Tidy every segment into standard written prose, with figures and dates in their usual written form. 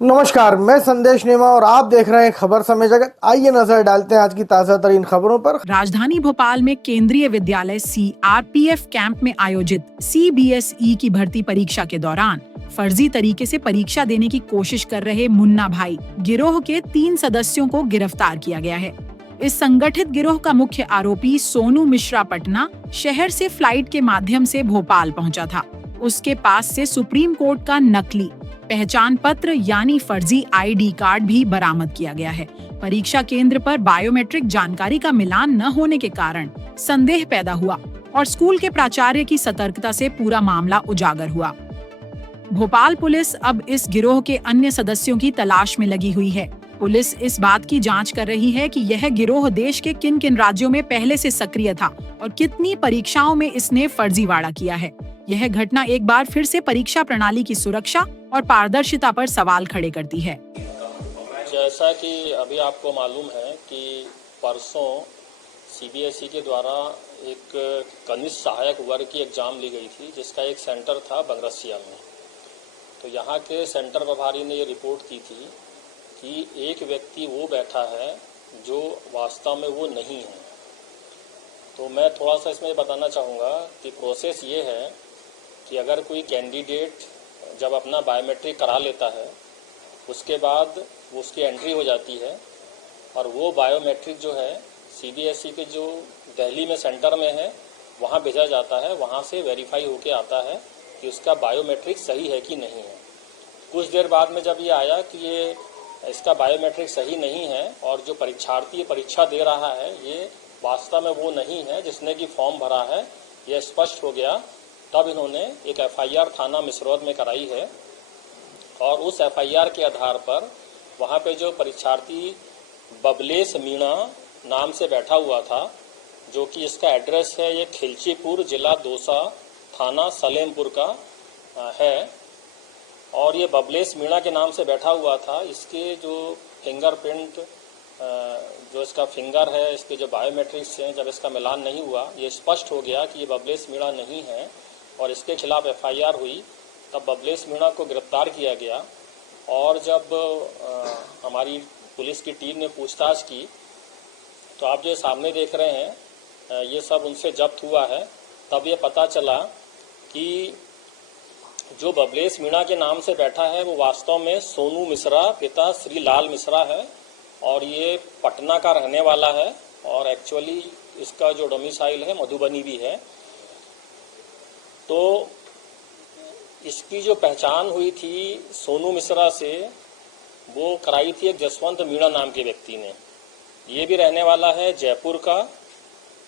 नमस्कार, मैं संदेश नेमा और आप देख रहे हैं खबर समय जगत। आइए नजर डालते हैं आज की ताजा तरीन खबरों पर। राजधानी भोपाल में केंद्रीय विद्यालय सीआरपीएफ कैंप में आयोजित सीबीएसई की भर्ती परीक्षा के दौरान फर्जी तरीके से परीक्षा देने की कोशिश कर रहे मुन्ना भाई गिरोह के 3 सदस्यों को गिरफ्तार किया गया है। इस संगठित गिरोह का मुख्य आरोपी सोनू मिश्रा पटना शहर से फ्लाइट के माध्यम से भोपाल पहुंचा था। उसके पास से सुप्रीम कोर्ट का नकली पहचान पत्र यानी फर्जी आईडी कार्ड भी बरामद किया गया है। परीक्षा केंद्र पर बायोमेट्रिक जानकारी का मिलान न होने के कारण संदेह पैदा हुआ और स्कूल के प्राचार्य की सतर्कता से पूरा मामला उजागर हुआ। भोपाल पुलिस अब इस गिरोह के अन्य सदस्यों की तलाश में लगी हुई है। पुलिस इस बात की जांच कर रही है कि यह गिरोह देश के किन किन राज्यों में पहले से सक्रिय था और कितनी परीक्षाओं में इसने फर्जीवाड़ा किया है। यह घटना एक बार फिर से परीक्षा प्रणाली की सुरक्षा और पारदर्शिता पर सवाल खड़े करती है। जैसा कि अभी आपको मालूम है कि परसों सीबीएसई के द्वारा एक कनिष्ठ सहायक वर्ग की एग्ज़ाम ली गई थी, जिसका एक सेंटर था बंगरसिया में। तो यहाँ के सेंटर प्रभारी ने ये रिपोर्ट की थी कि एक व्यक्ति वो बैठा है जो वास्तव में वो नहीं है। तो मैं थोड़ा सा इसमें बताना चाहूँगा कि प्रोसेस ये है कि अगर कोई कैंडिडेट जब अपना बायोमेट्रिक करा लेता है, उसके बाद उसकी एंट्री हो जाती है और वो बायोमेट्रिक जो है सीबीएसई के जो दिल्ली में सेंटर में है वहाँ भेजा जाता है। वहाँ से वेरीफाई होके आता है कि उसका बायोमेट्रिक सही है कि नहीं है। कुछ देर बाद में जब ये आया कि ये इसका बायोमेट्रिक सही नहीं है और जो परीक्षार्थी परीक्षा दे रहा है ये वास्तव में वो नहीं है जिसने कि फॉर्म भरा है, ये स्पष्ट हो गया। तब इन्होंने एक एफआईआर थाना मिसरौद में कराई है और उस एफआईआर के आधार पर वहाँ पे जो परीक्षार्थी बबलेश मीणा नाम से बैठा हुआ था, जो कि इसका एड्रेस है ये खिलचीपुर, जिला दौसा, थाना सलेमपुर का है, और ये बबलेश मीणा के नाम से बैठा हुआ था। इसके जो फिंगरप्रिंट जो इसका फिंगर है, इसके जो बायोमेट्रिक्स हैं, जब इसका मिलान नहीं हुआ, ये स्पष्ट हो गया कि ये बबलेश मीणा नहीं है और इसके खिलाफ एफआईआर हुई। तब बबलेश मीणा को गिरफ्तार किया गया और जब हमारी पुलिस की टीम ने पूछताछ की तो आप जो सामने देख रहे हैं ये सब उनसे जब्त हुआ है। तब ये पता चला कि जो बबलेश मीणा के नाम से बैठा है वो वास्तव में सोनू मिश्रा पिता श्री लाल मिश्रा है और ये पटना का रहने वाला है और एक्चुअली इसका जो डोमिसाइल है मधुबनी भी है। तो इसकी जो पहचान हुई थी सोनू मिश्रा से, वो कराई थी एक जसवंत मीणा नाम के व्यक्ति ने। ये भी रहने वाला है जयपुर का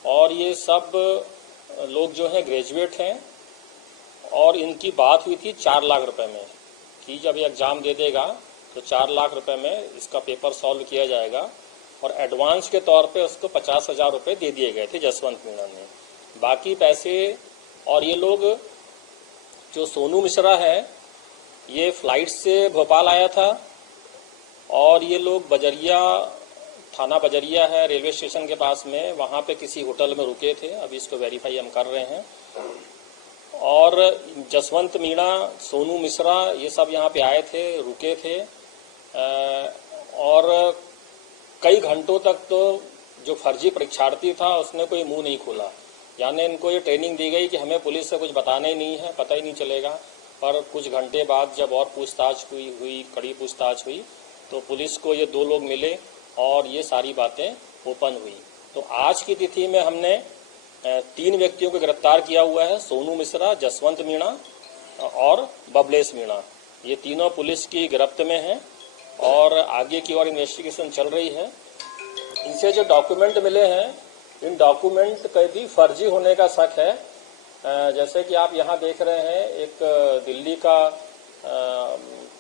और ये सब लोग जो हैं ग्रेजुएट हैं और इनकी बात हुई थी 4 लाख रुपए में कि जब ये एग्ज़ाम दे देगा तो 4 लाख रुपए में इसका पेपर सॉल्व किया जाएगा और एडवांस के तौर पे उसको 50,000 रुपये दे दिए गए थे जसवंत मीणा ने। बाकी पैसे और ये लोग जो सोनू मिश्रा है ये फ्लाइट से भोपाल आया था और ये लोग बजरिया, थाना बजरिया है रेलवे स्टेशन के पास में, वहाँ पे किसी होटल में रुके थे। अभी इसको वेरीफाई हम कर रहे हैं। और जसवंत मीणा, सोनू मिश्रा ये सब यहाँ पे आए थे, रुके थे और कई घंटों तक तो जो फर्जी परीक्षार्थी था उसने कोई मुंह नहीं खोला। यानी इनको ये ट्रेनिंग दी गई कि हमें पुलिस से कुछ बताना ही नहीं है, पता ही नहीं चलेगा। पर कुछ घंटे बाद जब और पूछताछ हुई कड़ी पूछताछ हुई तो पुलिस को ये 2 लोग मिले और ये सारी बातें ओपन हुई। तो आज की तिथि में हमने 3 व्यक्तियों को गिरफ्तार किया हुआ है, सोनू मिश्रा, जसवंत मीणा और बबलेश मीणा। ये तीनों पुलिस की गिरफ्त में हैं और आगे की और इन्वेस्टिगेशन चल रही है। इनसे जो डॉक्यूमेंट मिले हैं, इन डॉक्यूमेंट के भी फर्जी होने का शक है। जैसे कि आप यहाँ देख रहे हैं, एक दिल्ली का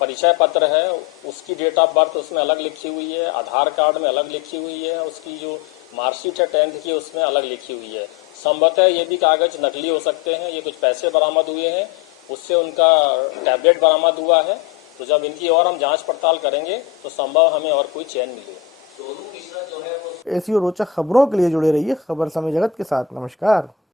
परिचय पत्र है, उसकी डेट ऑफ बर्थ उसमें अलग लिखी हुई है, आधार कार्ड में अलग लिखी हुई है, उसकी जो मार्कशीट है 10th की उसमें अलग लिखी हुई है। संभवतः ये भी कागज नकली हो सकते हैं। ये कुछ पैसे बरामद हुए हैं, उससे उनका टैबलेट बरामद हुआ है। तो जब इनकी और हम जांच पड़ताल करेंगे तो संभव हमें और कोई चैन मिले। ऐसी और रोचक खबरों के लिए जुड़े रहिए खबर समय जगत के साथ। नमस्कार।